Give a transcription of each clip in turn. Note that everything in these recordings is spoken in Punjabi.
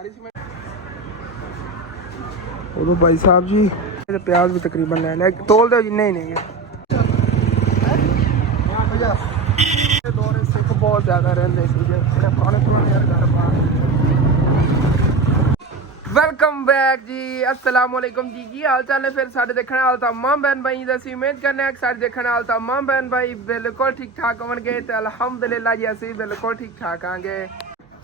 रही थी उदो भाई साहब जी प्याज भी तकरीबन ले लिया तोल दो जिन्ने ही नहीं है दौरे सिख बहुत ज्यादा रहते वेलकम बैक जी अस्सलाम वालेकुम जी की हाल चाल है फिर साढ़े देखने वाल तमाम बहन भाई असीं उम्मीद करने साढ़े देखने वाल तमाम बहन भाई बिल्कुल ठीक ठाक होंगे तो अलहमदुलिल्लाह जी असीं बिल्कुल ठीक ठाक आंगे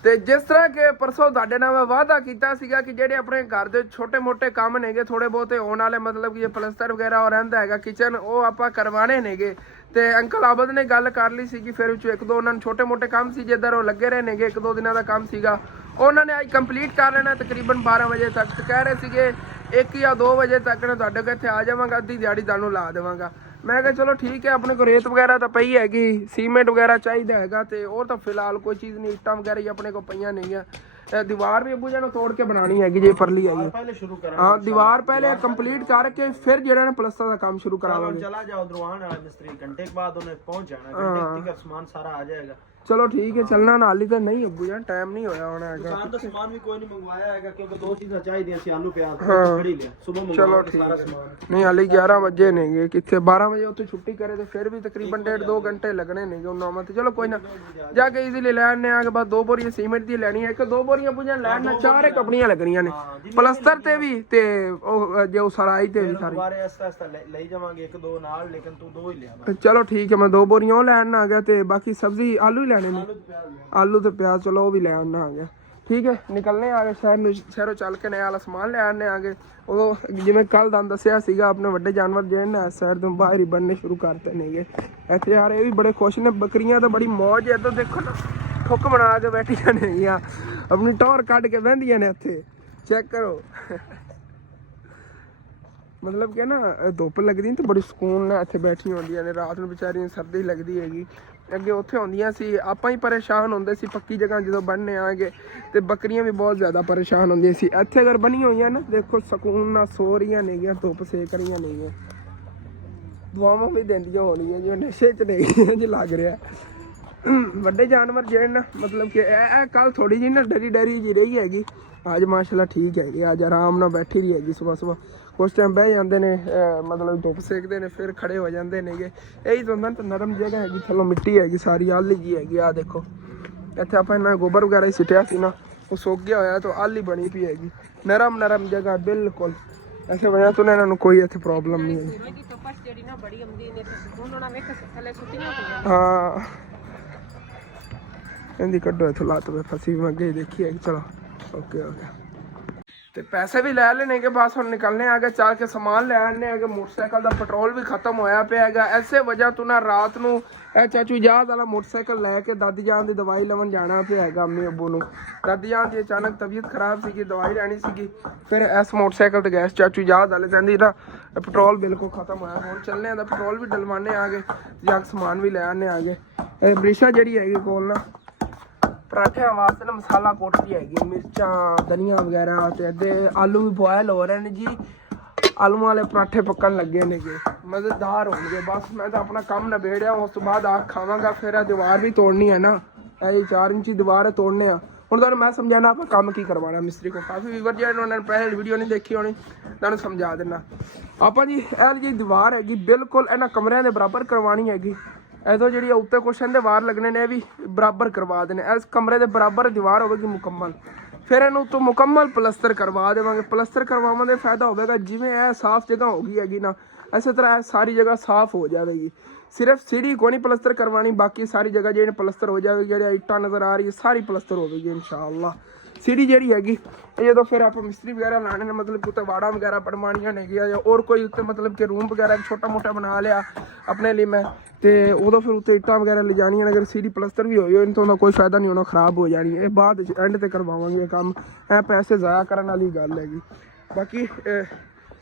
ਤੇ ਜਿਸ ਤਰ੍ਹਾਂ ਕਿ ਪਰਸੋਂ ਤੁਹਾਡੇ ਨਾਲ ਮੈਂ ਵਾਅਦਾ ਕੀਤਾ ਸੀਗਾ ਕਿ ਜਿਹੜੇ ਆਪਣੇ ਘਰ ਦੇ ਛੋਟੇ ਮੋਟੇ ਕੰਮ ਨੇਗੇ ਥੋੜੇ ਬਹੁਤੇ ਹੋਣ ਵਾਲੇ ਮਤਲਬ ਕਿ ਪਲਸਤਰ ਵਗੈਰਾ ਹੋ ਰਹਿੰਦਾ ਹੈਗਾ ਕਿਚਨ ਉਹ ਆਪਾਂ ਕਰਵਾਣੇ ਨੇਗੇ ਤੇ ਅੰਕਲ ਆਬਦ ਨੇ ਗੱਲ ਕਰ ਲਈ ਸੀ ਕਿ ਫਿਰ ਵਿੱਚੋਂ ਇੱਕ ਦੋ ਉਹਨਾਂ ਨੂੰ ਛੋਟੇ ਮੋਟੇ ਕੰਮ ਸੀ ਜਿੱਧਰ ਉਹ ਲੱਗੇ ਰਹੇ ਨੇਗੇ ਇੱਕ ਦੋ ਦਿਨਾਂ ਦਾ ਕੰਮ ਸੀਗਾ ਉਹਨਾਂ ਨੇ ਅੱਜ ਕੰਪਲੀਟ ਕਰ ਲੈਣਾ ਤਕਰੀਬਨ 12 ਵਜੇ ਤੱਕ ਤੇ ਕਹਿ ਰਹੇ ਸੀਗੇ 1 ਜਾਂ 2 ਵਜੇ ਤੱਕ ਨਾ ਤੁਹਾਡੇ ਕੋਲ ਇੱਥੇ ਆ ਜਾਵਾਂਗਾ ਅੱਧੀ ਦਿਹਾੜੀ ਤੁਹਾਨੂੰ ਲਾ ਦੇਵਾਂਗਾ मैं कहा चलो ठीक है अपने को रेत वगैरह तो पई हैगी सीमेंट वगैरह चाहिए हैगा तो और तो फिलहाल कोई चीज़ नहीं इट्टा वगैरह ही अपने को पईयां नहीं है दीवार भी अबू जी तोड़ के बनानी हैगी जी परली है हाँ दीवार पहले कंप्लीट करके फिर जो है प्लस्तर का काम शुरू करावांगे चला जाओ दुरवान मिस्त्री घंटे के बाद उन्हें पहुंच जाना घंटे तक सामान सारा आ जाएगा चलो ठीक है चलना नाल ही तो नहीं अबू जान टाइम नहीं होया होना है दुकान तो सामान भी कोई नहीं मंगवाया है क्योंकि दो चीजें चाहिए थी आलू प्याज खड़ी ले सुबह चलो ठीक है नहीं हाली 11 बजे नहीं कितने 12 बजे उत्थे छुट्टी करे तो फिर भी तकरीबन 1.5-2 घंटे लगने नहीं उन्होंने मत चलो कोई ना जाके इजीली लैने आके बाद 2 बोरियां सीमेंट दी लेनी है एक 2 बोरियां अबू जान लैना 4 कपड़ियां लगनियां ने प्लस्तर ते भी ते जो सराई ते भी सारी बारे आस्ता आस्ता ले जावांगे 1-2 नाल लेकिन तू 2 ही ले चलो ठीक है मैं 2 बोरियां लैन आ गया ते बाकी सब्जी आलू आलू तो प्याज चलो वो भी ले आना आ गया ठीक है निकलने आ गए शहरों चल के नया वाला समान ले आने आ गए उदो जिवें कल दन दस्सिया सीगा अपने वड्डे जानवर जेहड़े ने इस साइड तो बाहर ही बनने शुरू करते नेगे इत्थे यार ये भी बड़े खुश ने बकरियां तो बड़ी मौज है तो देखो ना ठुक बना के बैठियां नेगियां अपनी टौर कढ के बहंदियां ने इत्थे चेक करो मतलब कि ना धुप्प लगदी तो बड़ी सुकून ने इत्थे बैठियां होंदियां ने रात नूं बेचारियां सर्दी लगदी हैगी ਅੱਗੇ ਉੱਥੇ ਹੁੰਦੀਆਂ ਸੀ ਆਪਾਂ ਹੀ ਪਰੇਸ਼ਾਨ ਹੁੰਦੇ ਸੀ ਪੱਕੀ ਜਗ੍ਹਾ ਜਦੋਂ ਬਣਨੇ ਆਗੇ ਤੇ ਬੱਕਰੀਆਂ ਵੀ ਬਹੁਤ ਜ਼ਿਆਦਾ ਪਰੇਸ਼ਾਨ ਹੁੰਦੀਆਂ ਸੀ ਇੱਥੇ ਅਗਰ ਬਣੀ ਹੋਈਆਂ ਨਾ ਦੇਖੋ ਸਕੂਨ ਨਾਲ ਸੋ ਰਹੀਆਂ ਨੇਗੀਆਂ ਧੁੱਪ ਸੇਕ ਰਹੀਆਂ ਨੇਗੀਆਂ ਦੁਆਵਾਂ ਵੀ ਦਿੰਦੀਆਂ ਹੋਣੀਆਂ ਜਿਵੇਂ ਨਸ਼ੇ 'ਚ ਨੇਗੀਆਂ ਜਿ ਲੱਗ ਰਿਹਾ ਵੱਡੇ ਜਾਨਵਰ ਜਿਹੜੇ ਨਾ ਮਤਲਬ ਕਿ ਇਹ ਕੱਲ ਥੋੜੀ ਜਿਹੀ ਨਾ ਡਰੀ ਜੀ ਰਹੀ ਹੈਗੀ ਅੱਜ ਮਾਸ਼ਾਅੱਲਾ ਠੀਕ ਹੈਗੀ ਅੱਜ ਆਰਾਮ ਨਾਲ ਬੈਠੀ ਰਹੀ ਹੈਗੀ ਸਵੇਰ कुछ टाइम बह जाते ने मतलब धुप सेकते ने फिर खड़े हो जाते ने यही तो होंदा नरम जगह हैगी थल्लों मिट्टी हैगी सारी आली जी हैगी आ देखो इत्थे आपां इन्ना गोबर वगैरह ही सिटिया सी ना वो सुक गया होया तो आली बनी पई हैगी नरम जगह बिल्कुल ऐसे वजह तो इन्हां नूं कोई इत्थे प्रॉब्लम नहीं है हाँ इहदी कड्डो इत्थों लत्त पे फसी मैं अगे देखी है चलो ओके ਤੇ ਪੈਸੇ ਵੀ ਲੈ ਲੈਣੇ ਕਿ ਬਸ ਹੁਣ ਨਿਕਲਨੇ ਆ ਗਏ ਚੱਲ ਕੇ ਸਮਾਨ ਲੈ ਆਣੇ ਆ ਕਿ ਮੋਟਰਸਾਈਕਲ ਦਾ ਪੈਟਰੋਲ ਵੀ ਖਤਮ ਹੋਇਆ ਪਿਆ ਹੈਗਾ ਐਸੇ ਵਜ੍ਹਾ ਤੋਂ ਨਾ ਰਾਤ ਨੂੰ ਇਹ ਚਾਚੂ ਜਹਾਜ਼ ਵਾਲਾ ਮੋਟਰਸਾਈਕਲ ਲੈ ਕੇ ਦਾਦੀ ਜਾਨ ਦੀ ਦਵਾਈ ਲਵਣ ਜਾਣਾ ਪਿਆ ਹੈਗਾ ਅੰਮੀ ਅੱਬੂ ਨੂੰ ਦਾਦੀ ਜਾਨ ਦੀ ਅਚਾਨਕ ਤਬੀਅਤ ਖਰਾਬ ਸੀਗੀ ਦਵਾਈ ਲੈਣੀ ਸੀਗੀ ਫਿਰ ਇਸ ਮੋਟਰਸਾਈਕਲ ਤੇ ਗਏ ਚਾਚੂ ਜਹਾਜ਼ ਵਾਲੇ ਕਹਿੰਦੀ ਨਾ ਪੈਟਰੋਲ ਬਿਲਕੁਲ ਖਤਮ ਹੋਇਆ ਹੁਣ ਚੱਲਨੇ ਆ ਦਾ ਪੈਟਰੋਲ ਵੀ ਡਲਵਾਨੇ ਆ ਗਏ ਜਾ ਕੇ ਸਮਾਨ ਵੀ ਲੈ ਆਣੇ ਆ ਗਏ ਇਹ ਬ੍ਰਿਸ਼ਾ ਜਿਹੜੀ ਹੈਗੀ ਕੋਲ ਨਾ पराठियां वास्ते ना मसाला कोटती हैगी मिर्चा धनिया वगैरह ते अद्धे आलू भी बॉयल हो रहे हैं जी आलू वाले पराठे पकन लगे नेगे मज़ेदार होंगे बस मैं तो अपना काम नबेड़िया उस तो बाद आग खावांगा फिर दीवार भी तोड़नी है ना ये 4 इंची दीवार तोड़ने ਹੁਣ ਤੁਹਾਨੂੰ ਮੈਂ ਸਮਝਾਣਾ ਆਪਾਂ ਕੰਮ ਕੀ ਕਰਵਾਉਣਾ ਮਿਸਤਰੀ ਕੋ ਕਾਫੀ ਵੀਵਰ ਜਿਹੜੇ ਉਹਨਾਂ ਨੇ ਪਹਿਲੇ ਵੀਡੀਓ ਨਹੀਂ ਦੇਖੀ ਹੋਣੀ ਤੁਹਾਨੂੰ ਸਮਝਾ ਦੇਣਾ ਆਪਾਂ ਜੀ ਇਹ ਜਿਹੜੀ ਦੀਵਾਰ ਹੈਗੀ ਬਿਲਕੁਲ ਇਹਨਾਂ ਕਮਰਿਆਂ ਦੇ ਬਰਾਬਰ ਕਰਵਾਉਣੀ ਹੈਗੀ ऐसो जी उत्ते कुछ इहदे वार लगने ने भी बराबर करवा देने इस कमरे के बराबर दीवार होगी मुकम्मल फिर इन्हू तो मुकम्मल प्लस्तर करवा देवांगे प्लस्तर करवाने का फायदा होगा जिमें यह साफ जगह होगी हैगी ना इस तरह सारी जगह साफ हो जाएगी सिर्फ सीढ़ी को नहीं प्लस्तर करवानी बाकी सारी जगह जो प्लस्तर हो जाएगी जो इट्टा नज़र आ रही है सारी प्लस्तर होगी इंशाअल्लाह सीढ़ी जी हैगी जो फिर आप मिस्त्री वगैरह लाने ने मतलब कि वाड़ा वगैरह बनवानियां नेगियां और कोई उत्ते मतलब कि रूम वगैरह छोटा मोटा बना लिया अपने लिए मैं तो उदों फिर उत्ते इट्टां वगैरह ले जानियां अगर सीढ़ी प्लस्तर भी होई तो उन्हें कोई फायदा नहीं होना खराब हो जानी है बाद एंड ते करवावांगे काम पैसे ज़ाया करने वाली गल हैगी बाकी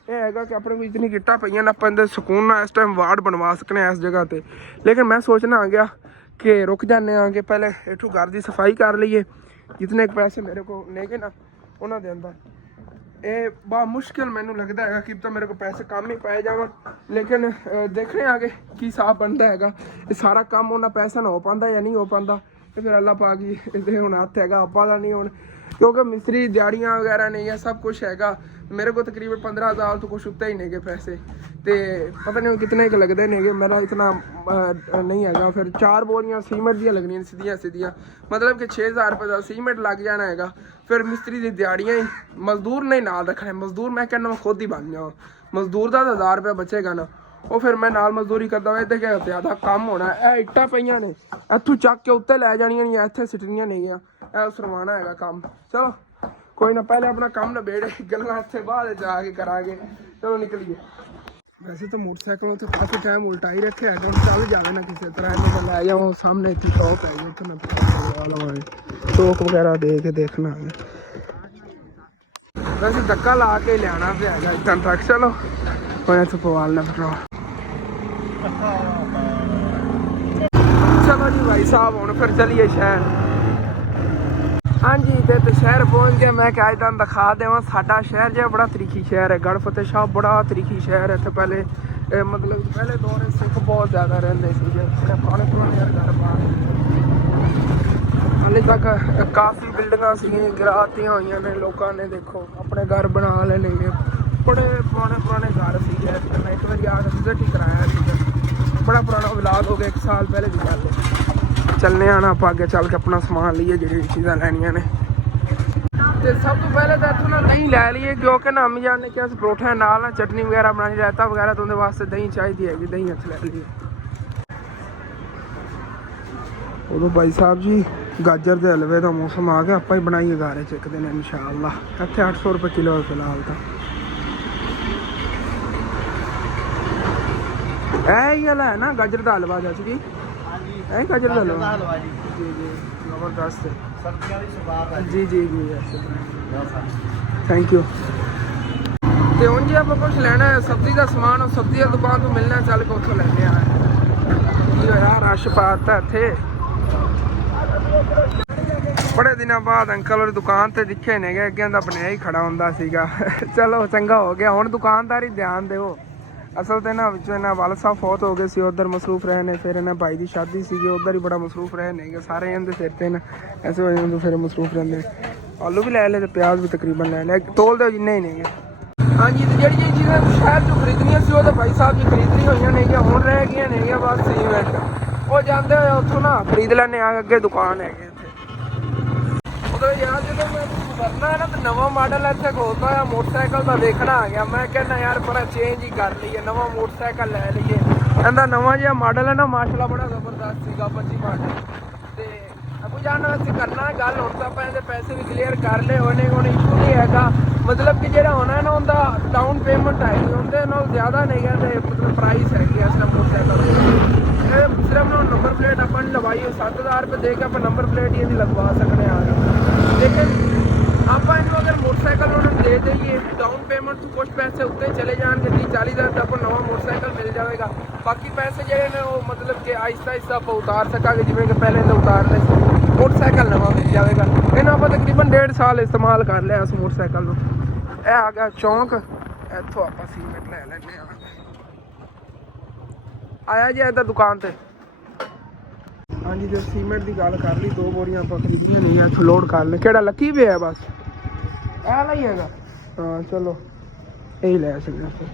ਇਹ ਹੈਗਾ ਕਿ ਆਪਣੇ ਕੋਲ ਇਤਨੀ ਗਿੱਟਾਂ ਪਈਆਂ ਨਾ ਆਪਾਂ ਇਹਦੇ ਸਕੂਨ ਨਾਲ ਇਸ ਟਾਈਮ ਵਾਰਡ ਬਣਵਾ ਸਕਨੇ ਇਸ ਜਗ੍ਹਾ ਤੇ ਲੇਕਿਨ ਮੈਂ ਸੋਚਣਾ ਆ ਗਿਆ ਕਿ ਰੁਕ ਜਾਂਦੇ ਆ ਕਿ ਪਹਿਲੇ ਇਥੋਂ ਘਰ ਦੀ ਸਫਾਈ ਕਰ ਲਈਏ ਜਿਤਨੇ ਪੈਸੇ ਮੇਰੇ ਕੋਲ ਨੇਗੇ ਨਾ ਉਹਨਾਂ ਦੇ ਅੰਦਰ ਇਹ ਬਾ ਮੁਸ਼ਕਿਲ ਮੈਨੂੰ ਲੱਗਦਾ ਹੈਗਾ ਕਿ ਤਾਂ ਮੇਰੇ ਕੋਲ ਪੈਸੇ ਕੰਮ ਹੀ ਪੈ ਜਾਵਣ ਲੇਕਿਨ ਦੇਖਣੇ ਆਗੇ ਕੀ ਸਾਫ ਬਣਦਾ ਹੈਗਾ ਇਹ ਸਾਰਾ ਕੰਮ ਉਹਨਾਂ ਪੈਸਾ ਨਾ ਹੋ ਪਾਉਂਦਾ ਜਾਂ ਨਹੀਂ ਹੋ ਪਾਉਂਦਾ ਤੇ ਫਿਰ ਅੱਲਾ ਪਾਕ ਜੀ ਇਹਦੇ ਹੁਣ ਹੱਥ ਹੈਗਾ ਆਪਾਂ ਦਾ ਨਹੀਂ ਹੁਣ क्योंकि मिस्त्री दिहाड़ियाँ वगैरह नहीं है, सब कुछ हैगा। मेरे को तकरीबन 15,000 तो कुछ उत्ते ही नहीं पैसे, तो पता नहीं कितने के लगते नहीं, मेरा इतना नहीं हैगा। फिर 4 बोरियां सीमेंट दी लगनी सीधियां सीधियां, मतलब कि 6,000 रुपये का सीमेंट लग जाना हैगा। फिर मिस्त्री दी दिहाड़ियाँ ही, मजदूर नहीं नाल रखने, मजदूर मैं कहना मैं खुद ही बन जाऊँ, मजदूर का तो 1000 रुपया बचेगा ना, ਉਹ ਫਿਰ ਮੈਂ ਨਾਲ ਮਜ਼ਦੂਰੀ ਕਰਦਾ ਵਾ। ਇੱਥੇ ਕਿ ਜ਼ਿਆਦਾ ਕੰਮ ਹੋਣਾ। ਇਹ ਇੱਟਾਂ ਪਈਆਂ ਨੇ, ਇੱਥੋਂ ਚੱਕ ਕੇ ਉੱਤੇ ਲੈ ਜਾਣੀਆਂ ਨਹੀਂ, ਇੱਥੇ ਸਿੱਟਣੀਆਂ ਨਹੀਂ ਆ, ਇਹ ਸਰਵਾਣਾ ਹੈਗਾ ਕੰਮ। ਚਲੋ ਕੋਈ ਨਾ, ਪਹਿਲੇ ਆਪਣਾ ਕੰਮ ਨਿਬੇੜੇ, ਗੱਲਾਂ ਇੱਥੇ ਬਾਅਦ ਜਾ ਕੇ ਕਰਾਂਗੇ। ਚਲੋ ਨਿਕਲੀਏ। ਵੈਸੇ ਤਾਂ ਮੋਟਰਸਾਈਕਲ ਉੱਥੇ ਕਾਫੀ ਟਾਈਮ ਉਲਟਾ ਹੀ ਰੱਖਿਆ ਹੈਗਾ, ਚੱਲ ਜਾਵੇ ਨਾ ਕਿਸੇ ਤਰ੍ਹਾਂ ਇਹਨੂੰ ਮੈਂ ਲੈ ਜਾਵਾਂ। ਸਾਹਮਣੇ ਇੱਥੇ ਸ਼ੌਪ ਹੈਗੀ, ਉੱਥੇ ਮੈਂ ਪਵਾ ਲਵਾਂਗੇ, ਚੌਕ ਵਗੈਰਾ ਦੇ ਕੇ ਦੇਖਣਾ। ਵੈਸੇ ਧੱਕਾ ਲਾ ਕੇ ਲਿਆਉਣਾ ਪਿਆ ਹੈਗਾ ਇੱਦਾਂ ਤੱਕ। ਚਲੋ ਹੁਣ ਇੱਥੇ ਪਵਾ ਲੈਣਾ ਪੈਟਰੋਲ। चलो जी भाई साहब हूँ फिर चलिए शहर। हाँ जी तो शहर पहुँच गया। मैं क्या अज दिखा देव साडा शहर जो बड़ा तरीकी शहर है, गढ़ फतेह शाह बड़ा तरीकी शहर है। इतने पहले मतलब पहले दौर सिख बहुत ज़्यादा रहते थे, पुराने पुराने घर बार हाले तक काफ़ी बिल्डिंग सी गिराती हुई ने, लोगों ने देखो अपने घर बना ले, बड़े पुराने घर से। मैं एक बार आके विजिट ही कराया, बड़ा पुराना व्लॉग हो गया, 1 साल पहले की गल है। चलने आना आप आगे चल के अपना समान लीए जी चीज़ा लैनिया ने। तो सब तो पहले तो इतों ना दही लै लीए, क्योंकि ना अम्मी जान ने क्या परोठे नाल ना चटनी वगैरह बनानी, रायता वगैरह, तो उनके वास्ते दही चाहिए हैगी, दही इत्थे लै लीए। उदों भाई साहब जी गाजर के हलवे का मौसम आ गया, आप ही बनाइए घर च एक दिन इंशाअल्लाह। इत्थे 800 रुपये किलो फिलहाल तो यही वाला है ना गाजर का हलवा। जैसे कि यही गाजर का हलवा जी जी जबरदस्त जी जी जी थैंक यू। तो हूँ जी आप कुछ लेना है सब्जी का समान, और सब्जी की दुकान तो मिलना, चल के उतों लेने यार। रश पाता इत्थे, बड़े दिनों बाद अंकल और दुकान से दिखे ने गए, अगे बनया ही खड़ा होंदा सीगा। चलो चंगा हो गया, हुण दुकानदारी ध्यान देवो। असल तो ना इन्हें वाल साहब फौत हो गए सी, उधर मसरूफ रहे ने, फिर इन्हें भाई की शादी सी, उधर ही बड़ा मसरूफ रहे ने, सारे इन्हें सिर ते ऐसे हो जाते फिर मसरूफ रहते। आलू भी लै ले, प्याज भी तकरीबन लै ले, तोल दो जिन्ने ही नहीं। हाँ जी, तो जी चीज़ें शहर चो खरीदनियाँ सी, तो भाई साहब जी खरीदनी हुई नहीं, हुण रह गई नहीं बस सीमेंट। वो जाते हुए उतों ना खरीद लैने, अगे दुकान है यार। जो मैं करना है ना तो नवा मॉडल इतने खोलता है, मोटरसाइकिल का देखना आ गया। मैं कहना यार पर चेंज ही कर लीए, नवा मोटरसाइकिल लै लीए। इनका नवा जो मॉडल है ना माशाल्लाह बड़ा जबरदस्त सीगा, 25 मॉडल। तो अबू जान वैसे करना गल हूँ तो आप पैसे भी क्लीयर कर ले, उन्हें इशू नहीं है। मतलब कि जो होना है ना उनका डाउन पेमेंट आएगी, उनके नाल ज़्यादा नहीं है मतलब प्राइस हैगी इस मोटरसाइकिल। सिर्फ नंबर प्लेट अपन लवाई 7,000 रुपये दे के आप नंबर प्लेट ही लगवा सकते हैं। लेकिन आप अगर मोटरसाइकिल उन्होंने दे देंगे, डाउन पेमेंट तो कुछ पैसे उत्ते चले जाएंगे, 30-40 हज़ार आपको नवा मोटरसाइकिल मिल जाएगा। बाकी पैसे जो है वो मतलब कि आहिस्ता आहिस्ता आप उतार सकेंगे, जिमें कि पहले तो उतार ले, मोटरसाइकिल नवा मिल जाएगा। इन्हें आप तकरीबन 1.5 साल इस्तेमाल कर लिया उस मोटरसाइकिल को। यह आ गया चौंक, इतों आप सीमेंट लै लें। आया जी इधर दुकान से। हाँ जी, जो सीमेंट की गल कर ली, 2 बोरियां आप खरीदियां नहीं है, इतों लोड कर ले। केड़ा लकी भी है बस ऐला ही है। हाँ चलो यही लै सकते।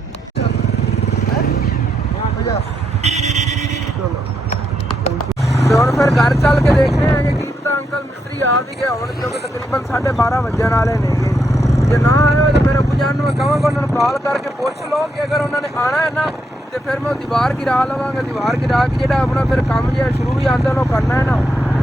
चलो और फिर घर चल के देख रहे हैं कि पता अंकल मिस्त्री आ भी गया होने, क्योंकि तकरीबन 12:30 बजन वाले ने। जो ना आए हो तो मेरे अबू जान मैं कहूँगा उन्होंने कॉल करके पूछ लो कि अगर उन्होंने आना है ना तो फिर मैं दीवार गिरा लवांगा। दीवार गिरा के जो अपना फिर काम जो शुरू भी आते हैं करना है ना,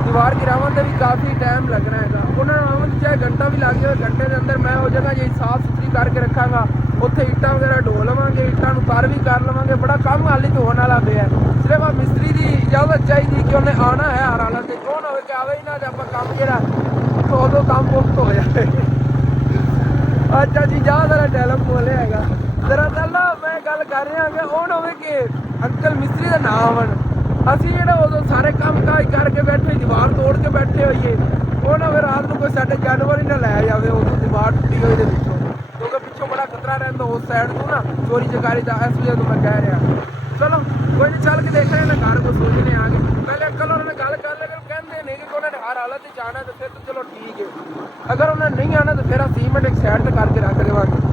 दीवार गिरावन का भी काफ़ी टाइम लगना है। उन्होंने चाहे घंटा भी लग जाए, घंटे के अंदर मैं वो जगह जी साफ सुथरी करके रखांगा, उत्थे ईटा वगैरह ढो लवांगे, ईटा तर भी कर लवांगे। बड़ा काम हाली तो होने वाला पे है, सिर्फ आ मिस्त्री की इजाजत चाहिए कि उन्हें आना है हर हालत में। कौन हो कि आवे ही ना आप काम जरा तो उदों काम मुफ्त हो जाए। अच्छा जी जा जरा टैलम बोले है दरअसल ना मैं गल कर रहा कि हूँ हो कि अंकल मिस्त्री का नाम है, असी जो उदों सारे काम काज करके बैठे, दीवार तोड़ के बैठे होइए, वो ना फिर रात को कोई साढ़े जानवर ही ना लै जाए उस दीवार टुटी हुई पिछों, क्योंकि पिछों बड़ा खतरा रहता उस साइड को ना चोरी चकारी का। इस वजह तो मैं कह रहा चलो कोई नहीं, चल के देख रहे हैं ना घर को सोचने आगे। पहले अंकल उन्होंने गल कर लेकिन कहते नहीं कि उन्होंने हर हालत ਹਾਲਤ ਵਿੱਚ ਆਣਾ ਤਾਂ ਫਿਰ ਤਾਂ ਚਲੋ ਠੀਕ ਹੈ। ਅਗਰ ਉਹਨਾਂ ਨਹੀਂ ਆਣਾ ਤਾਂ ਫਿਰ ਸੀਮੈਂਟ ਇੱਕ ਸਾਈਡ ਤੇ ਕਰਕੇ ਰੱਖ ਦੇਵਾਂਗੇ।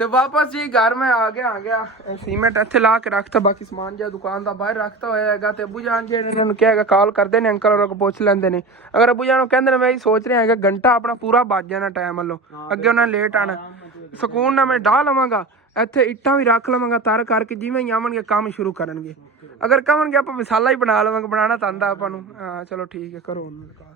ਤੇ ਵਾਪਸ ਜੀ ਘਰ ਮੈਂ ਆ ਗਿਆ ਸੀਮੈਂਟ ਇੱਥੇ ਲਾ ਕੇ ਰੱਖਤਾ, ਬਾਕੀ ਸਮਾਨ ਜਿਹਾ ਦੁਕਾਨ ਦਾ ਬਾਹਰ ਰੱਖਤਾ ਹੋਇਆ ਹੈਗਾ। ਤੇ ਅੱਬੂ ਜਾਨ ਜੀ ਇਹਨਾਂ ਨੂੰ ਕਿਹਾ ਹੈਗਾ ਕਾਲ ਕਰਦੇ ਨੇ, ਅੰਕਲ ਉਹਨਾਂ ਕੋਲ ਪੁੱਛ ਲੈਂਦੇ ਨੇ। ਅਗਰ ਅੱਬੂ ਜਾਨ ਨੂੰ ਕਹਿੰਦੇ ਨੇ ਮੈਂ ਇਹ ਸੋਚ ਰਿਹਾ ਹੈਗਾ ਘੰਟਾ ਆਪਣਾ ਪੂਰਾ ਬਚ ਜਾਣਾ ਟਾਈਮ ਵੱਲੋਂ, ਅੱਗੇ ਉਹਨਾਂ ਨੇ ਲੇਟ ਆਣਾ, ਸਕੂਨ ਨਾਲ ਮੈਂ ਡਾਹ ਲਵਾਂਗਾ ਇੱਥੇ, ਇੱਟਾਂ ਵੀ ਰੱਖ ਲਵਾਂਗਾ ਤਰ ਕਰਕੇ, ਜਿਵੇਂ ਹੀ ਆਵਣਗੇ ਕੰਮ ਸ਼ੁਰੂ ਕਰਨਗੇ। ਅਗਰ ਕਹਣਗੇ ਆਪਾਂ ਮਸਾਲਾ ਹੀ ਬਣਾ ਲਵਾਂਗੇ, ਬਣਾਉਣਾ ਤਾਂ ਆਂਦਾ ਆਪਾਂ ਨੂੰ। ਹਾਂ ਚਲੋ ਠੀਕ ਹੈ, ਕਰੋ ਉਹਨੂੰ ਕਾਲ।